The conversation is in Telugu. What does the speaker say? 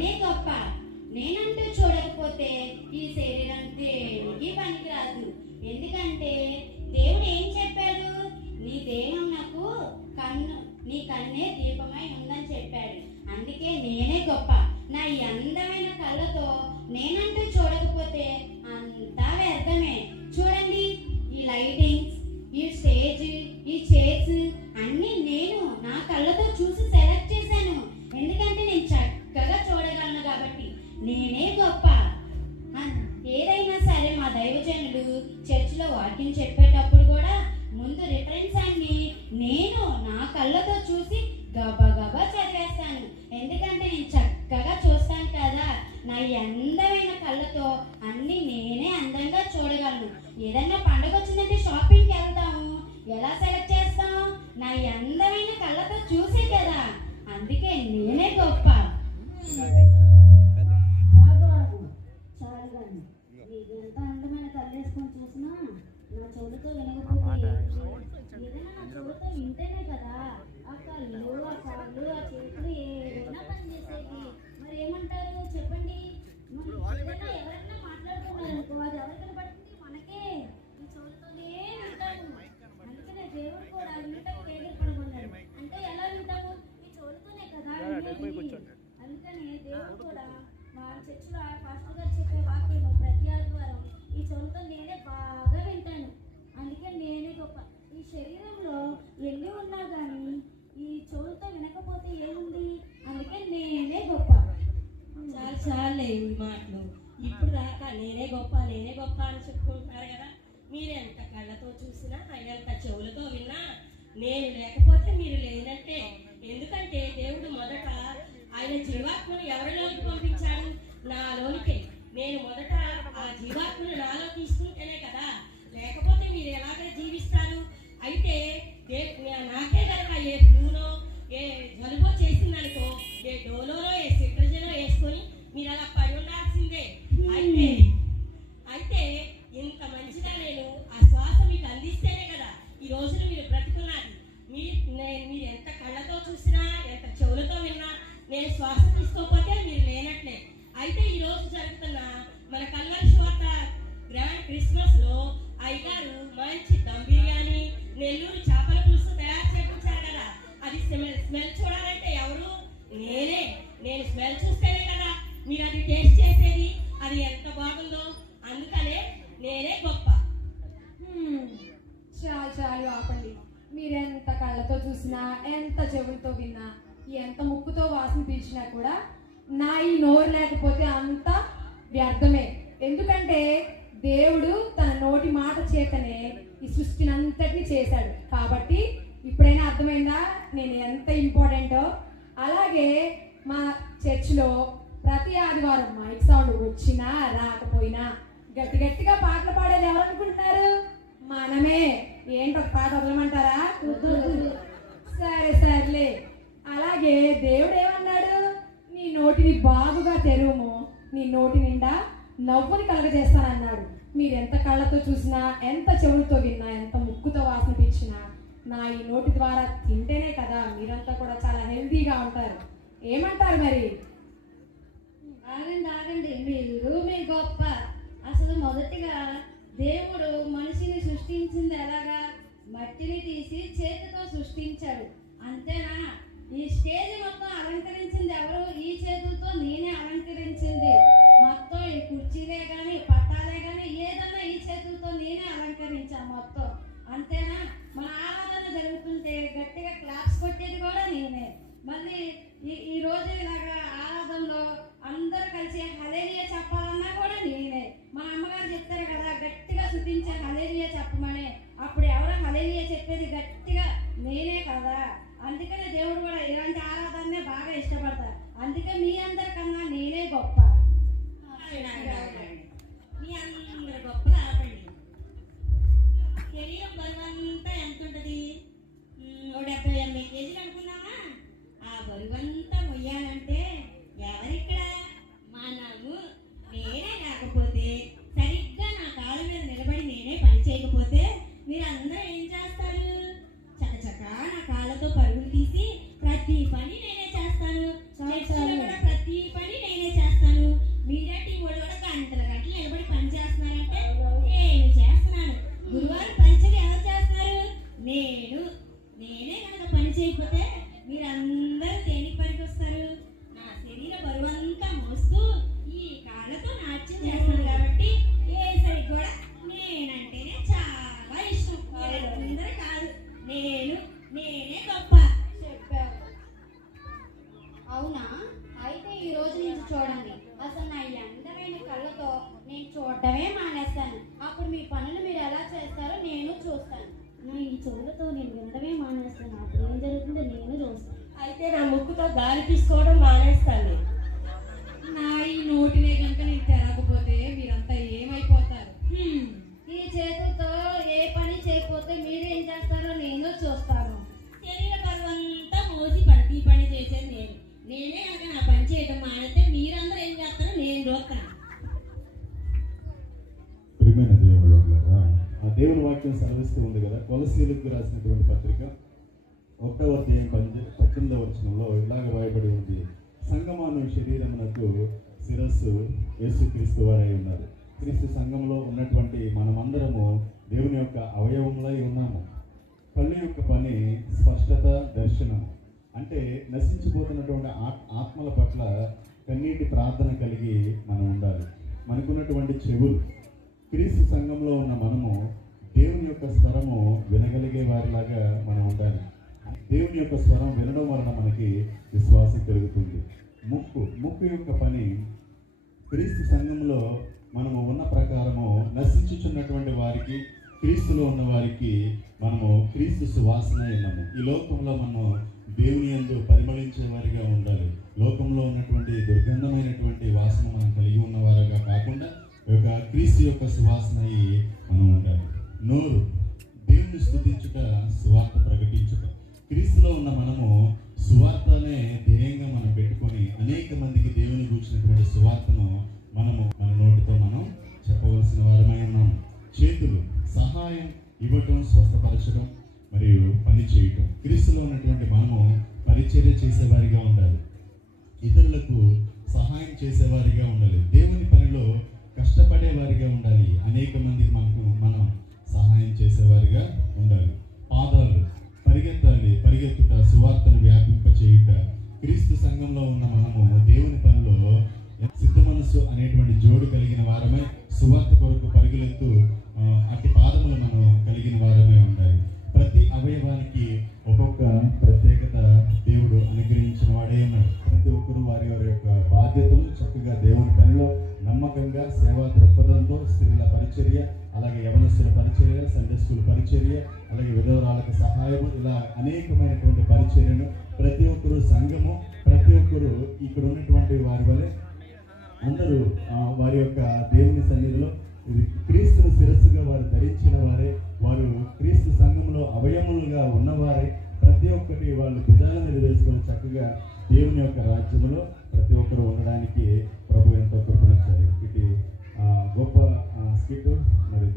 నేనే గొప్ప. నేనంటూ చూడకపోతే ఈ శరీరం దేనికి పనికిరాదు. ఎందుకంటే దేవుడు ఏం చెప్పాడు? నీ దేహం నాకు కన్ను నీ కన్నే దీపమై ఉందని చెప్పాడు. అందుకే నేనే గొప్ప. నా ఈ అందమైన కళ్ళతో నేనంటూ చూడకపోతే గొప్ప నేనే గొప్ప అని చెప్పుకుంటున్నారు కదా. మీరు ఎంత కళ్ళతో చూసినా ఎంత చెవులతో విన్నా నేను లేకపోతే మీరు లేదంటే ఎందుకంటే దేవుడు మొదట ఆయన జీవాత్మను ఎవరిలోకి పంపించాడు? నాలోనికి. నేను మొదట ఆ జీవాత్మను నాలో తీసుకుంటేనే కదా. లేకపోతే మీరు ఎలాగ జీవిస్తారు? అయితే నాకే కనుక ఏ నేను తీసుకోకపోతే మీరు లేనట్లే. అయితే ఈ రోజు జరుగుతున్న మన కల్వరి శోత గ్రాండ్ క్రిస్మస్లో అయ్యగారు మంచి దమ్ బిర్యానీ నెల్లూరు చేపల పులుసు తయారు చేయించారు కదా. అది స్మెల్ స్మెల్ చూడాలంటే ఎవరు? నేనే. నేను స్మెల్ చూస్తేనే కదా మీరు అది టేస్ట్ చేసేది. అది ఎంత బాగుందో. అందుకనే నేనే గొప్ప. చాలు చాలు ఆపండి. మీరెంత కళ్ళతో చూసినా ఎంత చెవులతో విన్నా ఎంత ముక్కుతో వాసన పీల్చినా కూడా నా ఈ నోరు లేకపోతే అంత వ్యర్థమే. ఎందుకంటే దేవుడు తన నోటి మాట చేతనే ఈ సృష్టిని అంతటిని చేశాడు. కాబట్టి ఇప్పుడైనా అర్థమైందా? నేను ఎంత ఇంపార్టెంటో? అలాగే మా చర్చిలో ప్రతి ఆదివారం మైక్ సౌండ్ వచ్చినా రాకపోయినా గట్టి గట్టిగా పాటలు పాడేది ఎవరనుకుంటున్నారు? మనమే. ఏంటి ఒక పాట వదలమంటారా? సరే సర్లే. అలాగే దేవుడు ఏమన్నాడు నీ నోటిని బాగుగా తెరువుము. నీ నోటి నిండా నవ్వుని కలగజేస్తానన్నాడు. మీరు ఎంత కళ్ళతో చూసినా ఎంత చెవులతో విన్నా ఎంత ముక్కుతో వాసన పిచ్చినా నా ఈ నోటి ద్వారా తింటేనే కదా మీరంతా కూడా చాలా హెల్తీగా ఉంటారు. ఏమంటారు మరి? ఆగండి ఆగండి. మీరు మీ గొప్ప. అసలు మొదటిగా దేవుడు మనిషిని సృష్టించింది ఎలాగా? మట్టిని తీసి చేతితో సృష్టించాడు. అంతేనా? ఈ స్టేజ్ మొత్తం అలంకరించింది ఎవరు? ఈ చేతులతో నేనే అలంకరించింది. మొత్తం ఈ కుర్చీలే కానీ పట్టాలే కానీ ఏదన్నా ఈ చేతులతో నేనే అలంకరించా మొత్తం. అంతేనా? మన ఆరాధన జరుగుతుంటే గట్టిగా క్లాప్స్ కొట్టేది కూడా నేనే. మళ్ళీ ఈ ఈ రోజు ఇలాగా ఆరాధనలో అందరూ కలిసి హలేరియా చెప్పాలన్నా కూడా నేనే. మా అమ్మగారు చెప్తారు కదా గట్టిగా శుతించే హలేరియా చెప్పమని. అప్పుడు ఎవరో హలేరియా చెప్పేది గట్టిగా? నేనే కదా. అందుకనే దేవుడు కూడా ఇలాంటి ఆరాధననే బాగా ఇష్టపడతారు అందుకే మీ అందరికన్నా నేనే గొప్ప. మీ అందరు గొప్పలు ఆపండి శరీరం బరువంతా ఎంత ఉంటుంది నూట డెబ్బై ఎనభై కేజీలు అనుకున్నామా? ఆ బరువంతా గాలి తీసుకోవడం మానేస్తాను నా ఈ నోటినే కనుక నేను తెరకపోతే మీరంతా ఏమైపోతారు? ఈ చేతులతో ఏ పని చేయకపోతే మీరేం చేస్తారో నేను చూస్తాను. శరీర పర్వంతా మోసి ప్రతి పని చేసేది నేను. నేనే కనుక నా పని చేయడం మానేస్తే మీరందరూ ఏం చేస్తారో నేను చూస్తాను. దేవుడు దేవుని వాక్యం సెలవిస్తూ ఉంది కదా కొలసీలకు రాసినటువంటి పత్రిక. ఒకటవ అధ్యాయం పంచ పద్దెనిమిదవ వచనంలో ఇలాగ రాయబడి ఉంది. సంగమాను శరీరమునకు శిరస్సు యేసుక్రీస్తు వారై ఉన్నారు. క్రీస్తు సంఘంలో ఉన్నటువంటి మనమందరము దేవుని యొక్క అవయవంలో ఉన్నాము. కళ్ళు యొక్క పని స్పష్టత దర్శనం. అంటే నశించిపోతున్నటువంటి ఆత్- ఆత్మల పట్ల కన్నీటి ప్రార్థన కలిగి మనం ఉండాలి. మనకున్నటువంటి చెవులు. క్రీస్తు సంఘంలో ఉన్న మనము దేవుని యొక్క స్వరము వినగలిగే వారిలాగా మనం ఉండాలి. దేవుని యొక్క స్వరం వినడం వలన మనకి విశ్వాసం పెరుగుతుంది. ముక్కు ముక్కు యొక్క పని క్రీస్తు సంఘంలో మనము ఉన్న ప్రకారము నశించుచున్నటువంటి వారికి క్రీస్తులో ఉన్న వారికి మనము క్రీస్తు సువాసన ఉన్నాము ఈ లోకంలో మనం దేవుని ఎందు పరిమళించే వారిగా ఉండాలి. లోకంలో ఉన్నటువంటి దుర్గంధమైనటువంటి వాసన మనం కలిగి ఉన్నవారుగా కాకుండా యొక్క క్రీస్తు యొక్క సువాసన అయి మనం ఉండాలి. నోరు దేవుని స్థుతించుట సువార్త ప్రకటించుట. క్రీస్తులో ఉన్న మనము సువార్తనే ధ్యేయంగా మనం పెట్టుకొని అనేక మందికి దేవుని కూర్చున్నటువంటి సువార్తను మనము మన నోటితో మనం చెప్పవలసిన వారమై ఉన్నాము చేతులు సహాయం ఇవ్వటం స్వస్థపరచడం మరియు పని చేయటం. క్రీస్తులో ఉన్నటువంటి మనము పరిచర్య చేసేవారిగా ఉండాలి. ఇతరులకు సహాయం చేసేవారిగా ఉండాలి. దేవుని పనిలో కష్టపడే వారిగా ఉండాలి. అనేక మంది మనకు మనం సహాయం చేసేవారిగా ఉండాలి. పాదాలు పరిగెత్తాలి. పరిగెత్తుట సువార్తను వ్యాపింప చేయుట క్రీస్తు సంఘంలో ఉన్న మనము దేవుని పనిలో స్త్రీల పరిచర్య అలాగే యవనస్తుల పరిచర్య సండే స్కూల్ పరిచర్య అలాగే విధవరాలకు సహాయము ఇలా అనేకమైనటువంటి పరిచర్యను ప్రతి ఒక్కరు సంఘము ప్రతి ఒక్కరు ఇక్కడ ఉన్నటువంటి వారి వలె అందరూ వారి యొక్క దేవుని సన్నిధిలో ఇది క్రీస్తును శిరస్సుగా వారు ధరించిన వారే వారు క్రీస్తు సంఘంలో అవయములుగా ఉన్నవారే ప్రతి ఒక్కటి వాళ్ళు భుజాల మీద వేసుకొని చక్కగా దేవుని యొక్క రాజ్యంలో ప్రతి ఒక్కరు ఉండడానికి ప్రభు ఎంతో కృపణించారు ఇది Ah, Bapak ah, uh, Speaker, dari